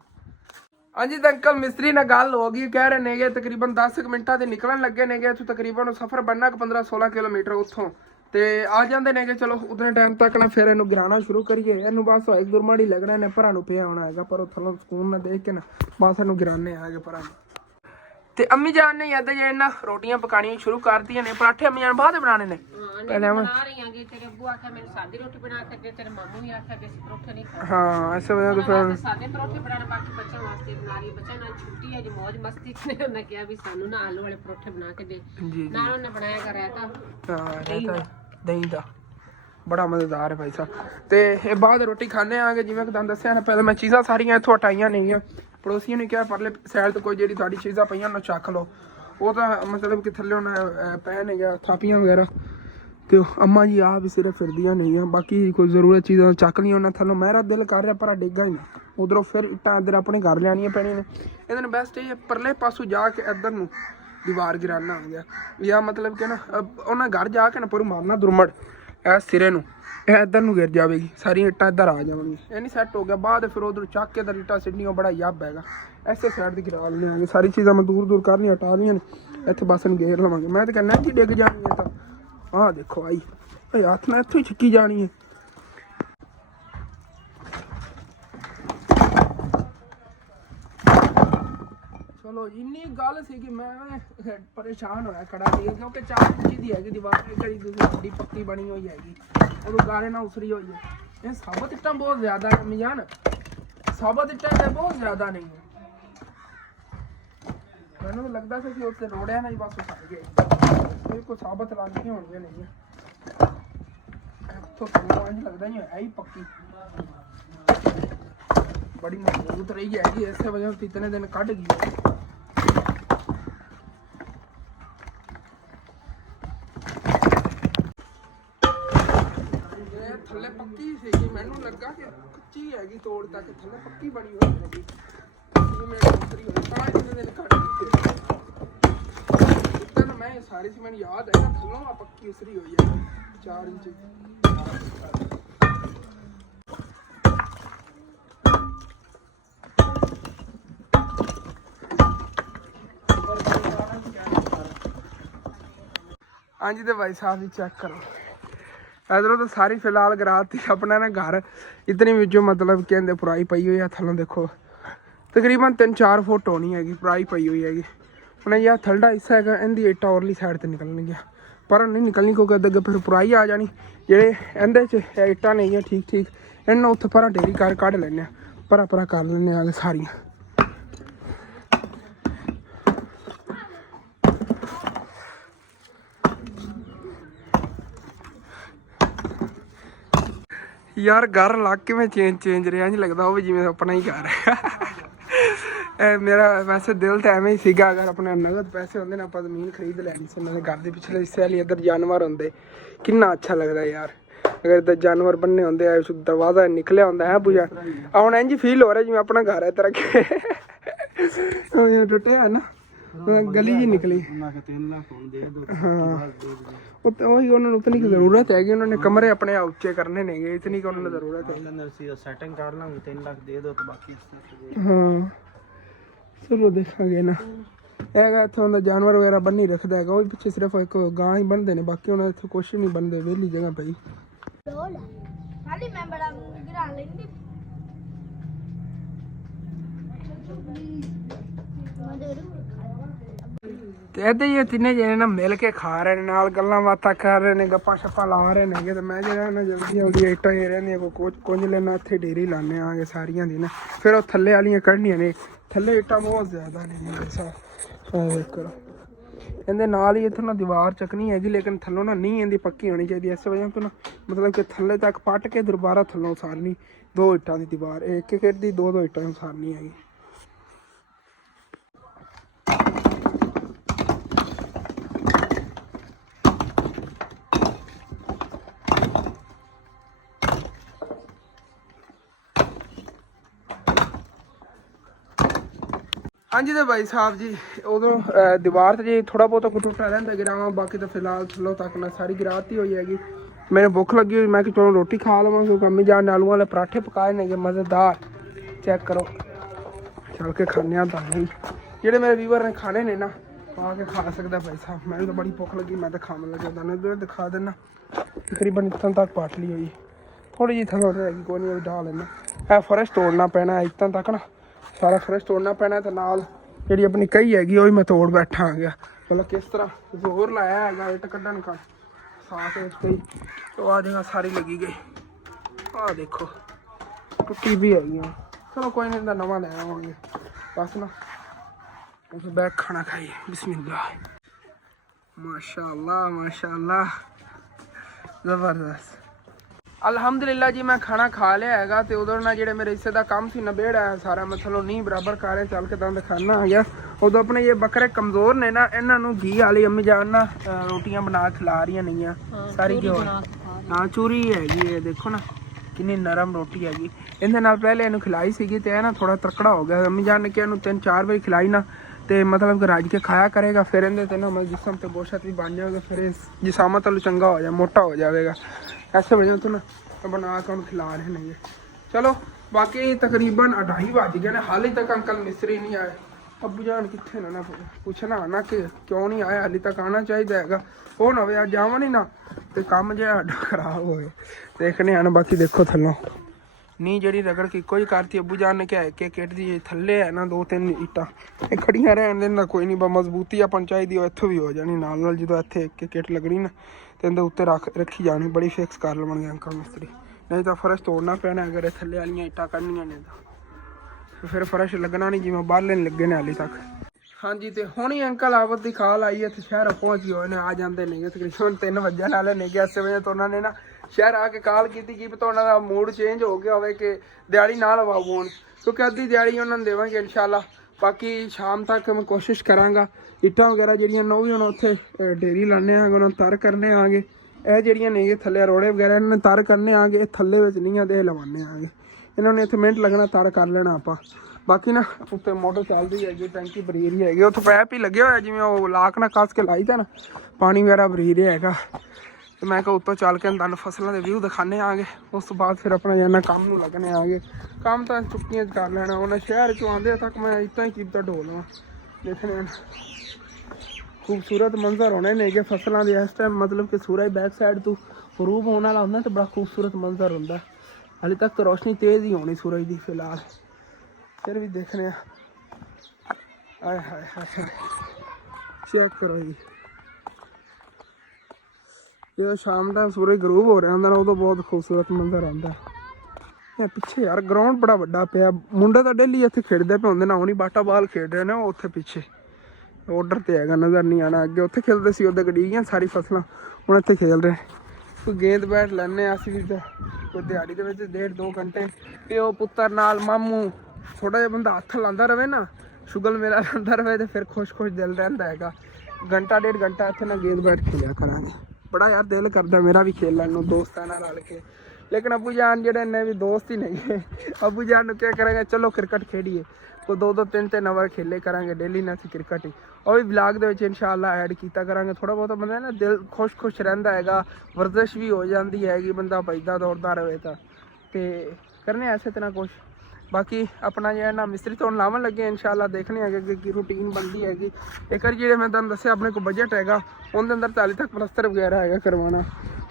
ਹਾਂਜੀ ਤਾਂ ਅੰਕਲ ਮਿਸਤਰੀ ਨਾਲ ਗੱਲ ਹੋ ਗਈ, ਕਹਿ ਰਹੇ ਨੇਗੇ ਤਕਰੀਬਨ 10 ਮਿੰਟਾਂ ਦੇ ਨਿਕਲਣ ਲੱਗੇ ਨੇਗੇ ਇੱਥੋਂ, ਤਕਰੀਬਨ ਸਫ਼ਰ ਬਣਨਾ 15-16 ਕਿਲੋਮੀਟਰ ਉੱਥੋਂ, ਤੇ ਆ ਜਾਂਦੇ ਨੇਗੇ। ਚਲੋ ਉਤਨੇ ਟਾਈਮ ਤੱਕ ਨਾ ਫਿਰ ਇਹਨੂੰ ਗਿਰਾਣਾ ਸ਼ੁਰੂ ਕਰੀਏ। ਇਹਨੂੰ ਬਸ ਇੱਕ ਦੁਰਮਾੜੀ ਲੱਗਣਾ ਨੇ, ਭਰਾ ਨੂੰ ਪਿਆ ਹੋਣਾ ਹੈਗਾ, ਪਰ ਉਹ ਥੱਲੋਂ ਸਕੂਨ ਨਾਲ ਦੇਖ ਕੇ ਨਾ ਬਸ ਇਹਨੂੰ ਗਿਰਾਨੇ ਆਗੇ ਭਰਾ ਨੂੰ। ਤੇ ਅੰਮੀ ਜਾਨ ਨੇ ਇੱਦਾਂ ਜੇ ਇਹਨਾਂ ਰੋਟੀਆਂ ਪਕਾਣੀਆਂ ਸ਼ੁਰੂ ਕਰਤੀਆਂ ਨੇ। ਪਰਾਠੇ ਅੰਮੀ ਜਾਨ ਬਾਅਦ ਬਣਾਣੇ ਨੇ, ਪਹਿਲੇ ਬਣਾ ਰਹੀ ਆਂਗੇ। ਤੇਰੇ ਅੱਬੂ ਆਖਿਆ ਮੈਨੂੰ ਸਾਦੀ ਰੋਟੀ ਬਣਾ ਕੇ ਦੇ, ਤੇਰੇ ਮਾਮੂ ਵੀ ਆਖਿਆ ਦੇਸੀ ਪਰੌਠੇ ਨਹੀਂ ਖਾਣੇ। ਹਾਂ ਐਸੇ ਵਜ੍ਹਾ ਤੋਂ ਫਿਰ ਸਾਦੇ ਪਰੌਠੇ ਬਣਾਉਣ, ਬਾਕੀ ਬੱਚਿਆਂ ਵਾਸਤੇ ਬਣਾ ਰਹੀ। ਬੱਚਿਆਂ ਨਾਲ ਛੁੱਟੀ ਹੈ ਜੀ, ਮੌਜ ਮਸਤੀ ਨੇ। ਉਹਨੇ ਕਿਹਾ ਵੀ ਸਾਨੂੰ ਨਾ ਆਲੂ ਵਾਲੇ ਪਰੌਠੇ ਬਣਾ ਕੇ ਦੇ, ਨਾਲ ਉਹਨੇ ਬਣਾਇਆ ਕਰ ਰਾਇਤਾ। ਹਾਂ ਰਾਇਤਾ ਦਹੀਂ ਦਾ ਬੜਾ ਮਜ਼ੇਦਾਰ ਹੈ ਭਾਈ ਸਾਹਿਬ। ਤੇ ਇਹ ਬਾਅਦ ਰੋਟੀ ਖਾਣੇ ਆਗੇ। ਜਿਵੇਂ ਕਿ ਤੁਹਾਨੂੰ ਦੱਸਿਆ ਨਾ, ਪਹਿਲਾਂ ਮੈਂ ਚੀਜ਼ਾਂ ਸਾਰੀਆਂ ਇੱਥੋਂ ਹਟਾਈਆਂ ਨਹੀਂ ਆ। ਪੜੋਸੀਆਂ ਨੇ ਕਿਹਾ ਪਰਲੇ ਸਾਈਡ ਤੋਂ ਕੋਈ ਜਿਹੜੀ ਤੁਹਾਡੀ ਚੀਜ਼ਾਂ ਪਈਆਂ ਉਹਨਾਂ ਚੱਕ ਲਓ। ਉਹ ਤਾਂ ਮਤਲਬ ਕਿ ਥੱਲੇ ਉਹਨਾਂ ਪੈ ਨੇ ਗਿਆ ਥਾਪੀਆਂ ਵਗੈਰਾ, ਤੇ ਅੰਮਾ ਜੀ ਆ ਵੀ ਸਿਰਫ ਫਿਰਦੀਆਂ ਨਹੀਂ ਆ। ਬਾਕੀ ਕੋਈ ਜ਼ਰੂਰਤ ਚੀਜ਼ਾਂ ਚੱਕ ਲਈਆਂ ਉਹਨਾਂ ਥੱਲੋਂ। ਮੇਰਾ ਦਿਲ ਕਰ ਰਿਹਾ ਪਰ ਡਿੱਗਾ ਹੀ ਨਾ ਉਧਰੋਂ, ਫਿਰ ਇੱਟਾਂ ਇੱਧਰ ਆਪਣੇ ਘਰ ਲਿਆਉਣੀਆਂ ਪੈਣੀਆਂ ਨੇ। ਇਹਦੇ ਨਾਲ ਬੈਸਟ ਇਹ ਪਰਲੇ ਪਾਸੋਂ ਜਾ ਕੇ ਇੱਧਰ ਨੂੰ ਦੀਵਾਰ ਗਿਰਾਨਾ ਹੋ ਗਿਆ, ਜਾਂ ਮਤਲਬ ਕਿ ਨਾ ਉਹਨਾਂ ਘਰ ਜਾ ਕੇ ਨਾ ਪੂਰੀ ਮਾਰਨਾ ਦੁਰਮੜ ਇਹ ਸਿਰੇ ਨੂੰ, ਇਹ ਇੱਧਰ ਨੂੰ ਗਿਰ ਜਾਵੇਗੀ, ਸਾਰੀਆਂ ਇੱਟਾਂ ਇੱਧਰ ਆ ਜਾਣਗੀਆਂ। ਇਹ ਨਹੀਂ ਸੈੱਟ ਹੋ ਗਿਆ ਬਾਅਦ ਫਿਰ ਉਧਰ ਚੱਕ ਕੇ ਇੱਧਰ ਇੱਟਾਂ ਸਿੱਟਣੀ, ਉਹ ਬੜਾ ਯੱਬ ਹੈਗਾ। ਐਸੇ ਸਾਈਡ ਦੀ ਗਿਰਾ ਲੈਣਗੇ ਸਾਰੀ ਚੀਜ਼ਾਂ ਮੈਂ ਦੂਰ ਕਰਨੀਆਂ, ਹਟਾ ਲਈਆਂ ਨੇ। ਇੱਥੇ ਬਸ ਨੂੰ ਗੇਰ ਲਵਾਂਗੇ। ਮੈਂ ਤਾਂ ਕਹਿੰਦਾ ਕਿ ਡਿੱਗ ਜਾਣੀ ਹੈ ਤਾਂ ਆਹ ਦੇਖੋ ਆਈ ਹੱਥ ਨਾਲ ਇੱਥੋਂ ਹੀ ਛਿੱਕੀ ਜਾਣੀ ਹੈ। ਚਲੋ ਇੰਨੀ ਗੱਲ ਸੀ ਕਿ ਮੈਂ ਪਰੇਸ਼ਾਨ ਹੋਇਆ ਖੜਾ ਸੀ, ਕਿਉਂਕਿ 4 ਇੰਚ ਦੀ ਹੈਗੀ ਦੀਵਾਰ, ਜਿਹੜੀ ਦੂਸਰੀ ਵੱਡੀ ਪੱਕੀ ਬਣੀ ਹੋਈ ਹੈਗੀ, ਉਦੋਂ ਗਾਰੇ ਨਾਲ ਉਸਰੀ ਹੋਈ ਹੈ। ਇਹ ਸਾਬਤ ਇੱਟਾਂ ਬਹੁਤ ਜ਼ਿਆਦਾ ਹੈ ਮਿਜਾਨ, ਸਾਬਤ ਇੱਟਾਂ ਤਾਂ ਬਹੁਤ ਜ਼ਿਆਦਾ ਨਹੀਂ ਹੈ। ਮੈਨੂੰ ਤਾਂ ਲੱਗਦਾ ਸੀ ਕਿ ਉੱਤੇ ਰੋੜਿਆ ਨਹੀਂ ਬਸ ਉਸਰ ਗਏ, ਬਿਲਕੁਲ ਸਾਬਤ ਲੱਗਦੀਆਂ ਹੋਣੀਆਂ ਨਹੀਂ ਹੈ। ਇੱਥੋਂ ਥੱਲੋਂ ਇੰਝ ਲੱਗਦਾ ਨਹੀਂ ਹੈ ਹੀ ਪੱਕੀ, ਬੜੀ ਮਜ਼ਬੂਤ ਰਹੀ ਹੈਗੀ। ਇਸੇ ਵਜ੍ਹਾ ਤੋਂ ਇਤਨੇ ਦਿਨ ਕੱਢ ਗਈ। ਥੱਲੇ ਪੱਕੀ ਸੀਗੀ, ਮੈਨੂੰ ਲੱਗਾ ਕਿ ਕੱਚੀ ਹੈਗੀ ਤੋੜ ਤੱਕ, ਥੱਲੇ ਪੱਕੀ ਬਣੀ ਹੋਈ ਹੈਗੀ। ਮੈਂ ਸਾਰੀ ਸੀ ਮੈਨੂੰ ਯਾਦ ਹੈ ਥੱਲੋਂ ਆ ਪੱਕੀ ਉਸਰੀ ਹੋਈ ਹੈ 4 ਇੰਚ। ਹਾਂਜੀ ਤੇ ਭਾਈ ਸਾਹਿਬ ਵੀ ਚੈੱਕ ਕਰੋ, इधरों तो सारी फिलहाल गराती अपना ना घर इतनी विचों मतलब कहते पुराई पई हुई है। थलों देखो तकरीबन 3-4 फुट होनी हैगी पुराई पई हुई हैगी। उन्हें यह थल्डा हिस्सा है इनकी इट्टा औरली साइड से निकलन गया, पर नहीं निकलनी क्योंकि अगे फिर पुराई आ जानी। जेडे इहदे इट्टा नहीं है ठीक ठीक इन्होंने उत्थे परा ढेरी कर कढ़ लैने, परा कर लैने आगे सारियां। यार घर इलाके में चेंज रहा नहीं लगता, वो भी जिमें अपना ही घर है। मेरा वैसे दिल तो एवं ही सीगा, अगर अपने नगद पैसे होंगे ना आप जमीन खरीद लैनी सी। उन्होंने घर के पिछले हिस्से वाली इधर जानवर होंगे कितना अच्छा लगता यार। अगर इधर जानवर बनने होंगे दरवाजा निकलिया होंगे है पूजा हम इंज फील हो रहा जिमें अपना घर है तरह टुटिया है ना गली जी निकली। हाँ वही उन्होंने उतनी की जरूरत है, उन्होंने कमरे अपने उच्चे करने नहीं गए, इतनी की उन्होंने जरूरत है। सेटिंग कर लांगे 3 लाख दे दो तो बाकी। हाँ चलो देखांगे ना। हैगा इत्थे उन्दा जानवर वगैरह बन्नी रखदा हैगा, वो पिछे सिर्फ एक गां ही बनदे ने, बाकी उन्हें इत्थे कुछ नहीं बनदे, वेली जगह पई। खाली मैं बड़ा गिरा लेंदी ते इधर ये तिने जने ना मिल के खा रहे ने, नाल गल्लां बातां कर रहे ने, गप्पां शप्पां ला रहे ने। ते मैं जेड़ा ना जल्दी इट्टां ही रहंदियां को कुंज लेना इत्थे डेरी लाने आगे सारियां दी ना, फिर ओह थल्ले वालियां कढनियां ने। थल्ले इट्टां बहुत ज्यादा ने ऐसा करो। इहदे नाल ही इत्थों ना दीवार चकनी हैगी, लेकिन थल्लों ना नहीं इहदी पक्की होनी चाहिए। इस वजह तो ना मतलब कि थल्ले तक पट के दोबारा थल्लों उसारनी 2 इट्टां दी दीवार, एक इट दी 2 इट्टां उसारनी हैगी। ਹਾਂਜੀ ਤੇ ਭਾਈ ਸਾਹਿਬ ਜੀ ਉਦੋਂ ਦੀਵਾਰ ਤੇ ਜੀ ਥੋੜਾ ਬਹੁਤਾ ਕੁ ਟੁੱਟਾ ਰਹਿੰਦਾ ਗਿਰਾਵਾਂ, ਬਾਕੀ ਤਾਂ ਫਿਲਹਾਲ ਥੱਲੋਂ ਤੱਕ ਨਾ ਸਾਰੀ ਗਿਰਾਤੀ ਹੋਈ ਹੈਗੀ। ਮੈਨੂੰ ਭੁੱਖ ਲੱਗੀ ਹੋਈ, ਮੈਂ ਕਿ ਚਲੋ ਰੋਟੀ ਖਾ ਲਵਾਂ ਕਿਉਂਕਿ ਅੰਮੀ ਜਾਨ ਨੇ ਆਲੂ ਵਾਲੇ ਪਰਾਠੇ ਪਕਾਏ ਨੇਗੇ ਮਜ਼ੇਦਾਰ। ਚੈੱਕ ਕਰੋ, ਚੱਲ ਕੇ ਖਾਣੇ ਆ ਤਾਂ ਨਹੀਂ ਜਿਹੜੇ ਮੇਰੇ ਵੀਵਰ ਨੇ ਖਾਣੇ ਨੇ ਨਾ ਆ ਕੇ ਖਾ ਸਕਦਾ ਭਾਈ ਸਾਹਿਬ। ਮੈਨੂੰ ਤਾਂ ਬੜੀ ਭੁੱਖ ਲੱਗੀ, ਮੈਂ ਤਾਂ ਖਾਣ ਲੱਗਿਆ ਦਾਣੇ ਇੱਧਰ ਦਿਖਾ ਦੇਣਾ। ਤਕਰੀਬਨ ਇੱਥੋਂ ਤੱਕ ਪਾਟ ਲਈ ਹੋਈ, ਥੋੜੀ ਜਿਹੀ ਥੱਲੋਂ ਹੈਗੀ, ਕੋਈ ਨਹੀਂ ਢਾ ਲੈਣਾ। ਇਹ ਫਰਸ਼ ਤੋੜਨਾ ਪੈਣਾ ਇੱਥੋਂ ਤੱਕ ਨਾ, ਸਾਰਾ ਫਰਸ਼ ਤੋੜਨਾ ਪੈਣਾ ਤੇ ਨਾਲ ਜਿਹੜੀ ਆਪਣੀ ਕਹੀ ਹੈਗੀ ਉਹ ਵੀ ਮੈਂ ਤੋੜ ਬੈਠਾ ਆ ਗਿਆ। ਮਤਲਬ ਕਿਸ ਤਰ੍ਹਾਂ ਜ਼ੋਰ ਲਾਇਆ ਹੈਗਾ ਇੱਟ ਕੱਢਣ का ਸਾਥ ਵਿੱਚ ਕਈ ਉਹ ਆ ਜਗ੍ਹਾ ਸਾਰੀ ਲੱਗੀ ਗਈ। ਆਹ ਦੇਖੋ ਟੁੱਟੀ ਵੀ ਹੈਗੀ ਆ। ਚਲੋ ਕੋਈ ਨਹੀਂ, ਨਵਾਂ ਲੈ ਆਵਾਂਗੇ ਬਸ ਨਾ। ਉਸ ਬੈਗ ਖਾਣਾ ਖਾਈਏ। ਬਿਸਮਿल्लाह माशाअल्लाह माशाअल्लाह ਜ਼ਬਰਦਸਤ। ਅਲਹਮਦੁਲਿਲਾ ਜੀ ਮੈਂ ਖਾਣਾ ਖਾ ਲਿਆ ਹੈਗਾ ਤੇ ਉਦੋਂ ਨਾ ਜਿਹੜੇ ਮੇਰੇ ਹਿੱਸੇ ਦਾ ਕੰਮ ਸੀ ਨਬੇੜ ਆਇਆ ਸਾਰਾ, ਮਤਲਬ ਨਹੀਂ ਬਰਾਬਰ ਕਰ ਰਿਹਾ, ਚੱਲ ਕੇ ਤਾਂ ਦਿਖਾਣਾ ਆ ਗਿਆ। ਉਦੋਂ ਆਪਣੇ ਇਹ ਬੱਕਰੇ ਕਮਜ਼ੋਰ ਨੇ ਨਾ, ਇਹਨਾਂ ਨੂੰ ਘੀ ਵਾਲੀ ਅੰਮੀ ਜਾਨ ਨਾ ਰੋਟੀਆਂ ਬਣਾ ਖਿਲਾ ਰਹੀਆਂ ਨਹੀਂਆਂ ਸਾਰੀ ਘਿਓ ਹਾਂ ਚੂਰੀ ਹੈਗੀ ਇਹ ਦੇਖੋ ਨਾ ਕਿੰਨੀ ਨਰਮ ਰੋਟੀ ਹੈਗੀ। ਇਹਦੇ ਨਾਲ ਪਹਿਲੇ ਇਹਨੂੰ ਖਿਲਾਈ ਸੀਗੀ ਤੇ ਇਹ ਨਾ ਥੋੜਾ ਤਕੜਾ ਹੋ ਗਿਆ। ਅੰਮੀ ਜਾਨ ਨੇ ਕਿਹਾ ਇਹਨੂੰ 3-4 ਵਾਰੀ ਖਿਲਾਈ ਨਾ ਤੇ ਮਤਲਬ ਕਿ ਰੱਜ ਕੇ ਖਾਇਆ ਕਰੇਗਾ, ਫਿਰ ਇਹਦੇ ਤੇ ਨਾ ਮਤਲਬ ਜਿਸਮ ਤੇ ਗੋਸ਼ਤ ਵੀ ਬਣ ਜਾਏਗਾ, ਫਿਰ ਇਹ ਜਿਸਾਮਤ ਵੱਲੋਂ ਚੰਗਾ ਹੋ ਜਾ ਮੋਟਾ ਹੋ ਜਾਵੇਗਾ। ਐਸੇ ਵਜ੍ਹਾ ਤੋਂ ਨਾ ਬਣਾ ਕੇ ਉਹਨੂੰ ਖਿਲਾ ਰਹੇ ਨੇ। ਚਲੋ ਬਾਕੀ ਤਕਰੀਬਨ 2:30 ਵੱਜ ਗਏ ਨੇ, ਹਾਲੇ ਤੱਕ ਅੰਕਲ ਮਿਸਤਰੀ ਨਹੀਂ ਆਏ। ਅੱਬੂ ਜਾਨ ਕਿੱਥੇ ਨਾ ਪੁੱਛਣਾ ਨਾ ਕਿ ਕਿਉਂ ਨਹੀਂ ਆਇਆ, ਹਾਲੇ ਤੱਕ ਆਉਣਾ ਚਾਹੀਦਾ ਹੈਗਾ। ਉਹ ਨਾ ਹੋਵੇ ਅੱਜ ਜਾਵਾਂ ਨਹੀਂ ਨਾ ਤੇ ਕੰਮ ਜਿਹੜਾ ਸਾਡਾ ਖਰਾਬ ਹੋਵੇ। ਦੇਖਣੇ ਹਨ ਬਾਕੀ ਦੇਖੋ ਥੱਲੋਂ ਨੀ ਜਿਹੜੀ ਰਗੜ ਕੇ ਇੱਕੋ ਹੀ ਕਰਤੀ। ਅੱਬੂ ਜਾਨ ਨੇ ਕਿਹਾ ਕਿ ਕਿੱਟ ਦੀ ਥੱਲੇ ਹੈ ਨਾ 2-3 ਇੱਟਾਂ ਇਹ ਖੜੀਆਂ ਰਹਿਣ ਦੇਣ ਦਾ ਕੋਈ ਨਹੀਂ, ਬਸ ਮਜ਼ਬੂਤੀ ਆਪਾਂ ਚਾਹੀਦੀ ਉਹ ਇੱਥੋਂ ਵੀ ਹੋ ਜਾਣੀ ਨਾਲ ਨਾਲ। ਜਦੋਂ ਇੱਥੇ ਇੱਕ ਕਿੱਟ ਲੱਗਣੀ ਨਾ ਤੇ ਇਹਦੇ ਉੱਤੇ ਰੱਖੀ ਜਾਣੀ, ਬੜੀ ਫਿਕਸ ਕਰ ਲਵਾਂਗੇ ਅੰਕਲ ਮਿਸਤਰੀ। ਨਹੀਂ ਤਾਂ ਫਰਸ਼ ਤੋੜਨਾ ਪੈਣਾ ਅਗਰ ਇਹ ਥੱਲੇ ਵਾਲੀਆਂ ਇੱਟਾਂ ਕੱਢਣੀਆਂ ਨੇ ਤਾਂ ਫਿਰ ਫਰਸ਼ ਲੱਗਣਾ ਨਹੀਂ ਜਿਵੇਂ ਬਾਹਰਲੇ ਲੱਗੇ ਨੇ ਹਾਲੇ ਤੱਕ। ਹਾਂਜੀ ਤੇ ਹੁਣ ਹੀ ਅੰਕਲ ਆਵਤ ਦੀ ਖਾਲ ਆਈ ਹੈ ਤੇ ਸ਼ਹਿਰ ਪਹੁੰਚ ਗਏ ਹੋਏ ਨੇ, ਆ ਜਾਂਦੇ ਨੇਗੇ ਤਕਰੀਬਨ 3 ਵਜੇ ਨਾਲੇ ਨੇਗੇ। ਇਸੇ ਵਜ੍ਹਾ ਤੋਂ ਉਹਨਾਂ ਨੇ ਨਾ ਸ਼ਹਿਰ ਆ ਕੇ ਕਾਲ ਕੀਤੀ ਕਿ ਪਤਾ ਉਹਨਾਂ ਦਾ ਮੂਡ ਚੇਂਜ ਹੋ ਗਿਆ ਹੋਵੇ ਕਿ ਦਿਹਾੜੀ ਨਾ ਲਵਾਓ ਹੋਣ, ਕਿਉਂਕਿ ਅੱਧੀ ਦਿਹਾੜੀ ਉਹਨਾਂ ਨੂੰ ਦੇਵਾਂਗੇ ਇਨਸ਼ਾਅੱਲਾ। ਬਾਕੀ ਸ਼ਾਮ ਤੱਕ ਮੈਂ ਕੋਸ਼ਿਸ਼ ਕਰਾਂਗਾ ਇੱਟਾਂ ਵਗੈਰਾ ਜਿਹੜੀਆਂ ਨੇ ਉਹ ਵੀ ਹੁਣ ਉੱਥੇ ਢੇਰੀ ਲਾਣੇ ਆਗੇ, ਉਹਨਾਂ ਨੂੰ ਤਰ ਕਰਨੇ ਆਗੇ। ਇਹ ਜਿਹੜੀਆਂ ਨੇ ਥੱਲੇ ਰੋੜੇ ਵਗੈਰਾ ਇਹਨਾਂ ਨੇ ਤਰ ਕਰਨੇ ਆਗੇ, ਇਹ ਥੱਲੇ ਵਿੱਚ ਨਹੀਂ ਆਦੇ ਲਵਾਨੇ ਆਗੇ। ਇਹਨਾਂ ਨੇ ਇੱਥੇ ਮਿੰਟ ਲੱਗਣਾ ਤਰ ਕਰ ਲੈਣਾ ਆਪਾਂ। ਬਾਕੀ ਨਾ ਉੱਤੇ ਮੋਟਰ ਚੱਲਦੀ ਹੈਗੀ, ਟੈਂਕੀ ਭਰੀ ਰਹੀ ਹੈਗੀ, ਉੱਥੇ ਪੈਪ ਹੀ ਲੱਗਿਆ ਹੋਇਆ ਜਿਵੇਂ ਉਹ ਲਾਕ ਨਾਲ ਕੱਸ ਕੇ ਲਾਈ ਤਾਂ ਨਾ ਪਾਣੀ ਵਗੈਰਾ ਭਰੀ ਰਿਹਾ ਹੈਗਾ। ਤੇ ਮੈਂ ਕਿਹਾ ਉੱਤੋਂ ਚੱਲ ਕੇ ਤੁਹਾਨੂੰ ਫਸਲਾਂ ਦੇ ਵਿਊ ਦਿਖਾਣੇ ਆਗੇ, ਉਸ ਤੋਂ ਬਾਅਦ ਫਿਰ ਆਪਣਾ ਜਾਨਾ ਕੰਮ ਨੂੰ ਲੱਗਣੇ ਆਗੇ। ਕੰਮ ਤਾਂ ਚੁੱਕੀਆਂ ਕਰ ਲੈਣਾ ਉਹਨਾਂ ਸ਼ਹਿਰ ਚੋਂ ਆਉਂਦੇ ਤੱਕ ਮੈਂ ਇੱਦਾਂ ਹੀ ਕੀਤਾ ਢੋਲ ਲਵਾਂ। ਦੇਖਣੇ ਖੂਬਸੂਰਤ ਮੰਜ਼ਰ ਹੋਣੇ ਨੇਗੇ ਫਸਲਾਂ ਦੇ ਇਸ ਟਾਈਮ, ਮਤਲਬ ਕਿ ਸੂਰਜ ਬੈਕ ਸਾਈਡ ਤੋਂ ਗਰੂਬ ਹੋਣ ਵਾਲਾ ਹੁੰਦਾ ਤੇ ਬੜਾ ਖੂਬਸੂਰਤ ਮੰਜ਼ਰ ਹੁੰਦਾ। ਹਾਲੇ ਤੱਕ ਤਾਂ ਰੋਸ਼ਨੀ ਤੇਜ਼ ਹੀ ਹੋਣੀ ਸੂਰਜ ਦੀ ਫਿਲਹਾਲ, ਫਿਰ ਵੀ ਦੇਖਣੇ ਆ। ਆਏ ਹਾਏ ਹਾਏ ਚੈੱਕ ਕਰੋ ਜੀ, ਜਦੋਂ ਸ਼ਾਮ ਦਾ ਸੂਰਜ ਗਰੂਬ ਹੋ ਰਿਹਾ ਹੁੰਦਾ ਨਾ ਉਦੋਂ ਬਹੁਤ ਖੂਬਸੂਰਤ ਮੰਜ਼ਰ ਆਉਂਦਾ। ਇਹ ਪਿੱਛੇ ਯਾਰ ਗਰਾਊਂਡ ਬੜਾ ਵੱਡਾ ਪਿਆ, ਮੁੰਡੇ ਤਾਂ ਡੇਲੀ ਇੱਥੇ ਖੇਡਦੇ ਪਏ ਹੁੰਦੇ ਨਾ, ਹੁਣੀ ਬਾਟਾ ਬਾਲ ਖੇਡ ਰਹੇ ਨੇ ਉਹ ਉੱਥੇ ਪਿੱਛੇ ਆਰਡਰ ਤੇ ਹੈਗਾ, ਨਜ਼ਰ ਨਹੀਂ ਆਣਾ। ਅੱਗੇ ਉੱਥੇ ਖੇਲਦੇ ਸੀ ਉਹਦੇ ਗਡੀਆਂ ਸਾਰੀ ਫਸਲਾਂ, ਹੁਣ ਇੱਥੇ ਖੇਲ ਰਹੇ। ਕੋਈ ਗੇਂਦ ਬੈਟ ਲੈਂਦੇ ਹਾਂ ਅਸੀਂ ਵੀ, ਤਾਂ ਕੋਈ ਦਿਹਾੜੀ ਦੇ ਵਿੱਚ 1.5-2 ਘੰਟੇ ਪਿਓ ਪੁੱਤਰ ਨਾਲ ਮਾਮੂ ਥੋੜਾ ਜਿਹਾ ਬੰਦਾ ਹੱਥ ਲਾਉਂਦਾ ਰਵੇ ਨਾ, ਸ਼ੁਗਲ ਮੇਲਾ ਲਾਉਂਦਾ ਰਵੇ ਤੇ ਫਿਰ ਖੁਸ਼ ਦਿਲ ਰਹਿੰਦਾ ਹੈਗਾ। ਘੰਟਾ 1.5 ਘੰਟਾ ਇੱਥੇ ਨਾ ਗੇਂਦ ਬੈਟ ਖੇਲਿਆ ਕਰਾਂਗੇ। ਬੜਾ ਯਾਰ ਦਿਲ ਕਰਦਾ ਮੇਰਾ ਵੀ ਖੇਲਣ ਨੂੰ ਦੋਸਤਾਂ ਨਾਲ ਰਲ ਕੇ, ਲੇਕਿਨ ਅੱਬੂ ਜਾਨ ਜਿਹੜੇ ਨੇ ਵੀ ਦੋਸਤ ਹੀ ਨਹੀਂ। ਅੱਬੂ ਜਾਨ ਨੂੰ ਕਿਆ ਕਰਾਂਗੇ, ਚਲੋ ਕ੍ਰਿਕਟ ਖੇਡੀਏ, ਕੋਈ 2-2 3-3 ਓਵਰ ਖੇਲੇ ਕਰਾਂਗੇ ਡੇਲੀ ਨਾ ਅਸੀਂ ਕ੍ਰਿਕਟ ਹੀ। ਉਹ ਵੀ ਵਲੌਗ ਦੇ ਵਿੱਚ ਇਨਸ਼ਾਅੱਲਾ ਐਡ ਕੀਤਾ ਕਰਾਂਗੇ। ਥੋੜਾ ਬਹੁਤਾ ਬੰਦਾ ਨਾ ਦਿਲ ਖੁਸ਼ ਰਹਿੰਦਾ ਹੈਗਾ, ਵਰਜ਼ਿਸ਼ ਵੀ ਹੋ ਜਾਂਦੀ ਹੈਗੀ, ਬੰਦਾ ਭੱਜਦਾ ਦੌੜਦਾ ਰਹੇ ਤਾਂ ਤੇ ਕਰਨੇ ਐਸੇ ਤਰ੍ਹਾਂ ਕੁਛ। ਬਾਕੀ ਆਪਣਾ ਜਿਹੜਾ ਨਾ ਮਿਸਤਰੀ ਤੋਂ ਲਾਵਣ ਲੱਗੇ ਇਨਸ਼ਾਅੱਲਾ, ਦੇਖਣੇ ਹੈਗੇ ਕਿ ਰੂਟੀਨ ਬਣਦੀ ਹੈਗੀ। ਇੱਕ ਵਾਰ ਜਿਹੜੇ ਮੈਂ ਤੁਹਾਨੂੰ ਦੱਸਿਆ ਆਪਣੇ ਕੋਲ ਬਜਟ ਹੈਗਾ ਉਹਦੇ ਅੰਦਰ ਤਾਂ ਹਾਲੇ ਤੱਕ ਪਲਸਤਰ ਵਗੈਰਾ ਹੈਗਾ ਕਰਵਾਉਣਾ।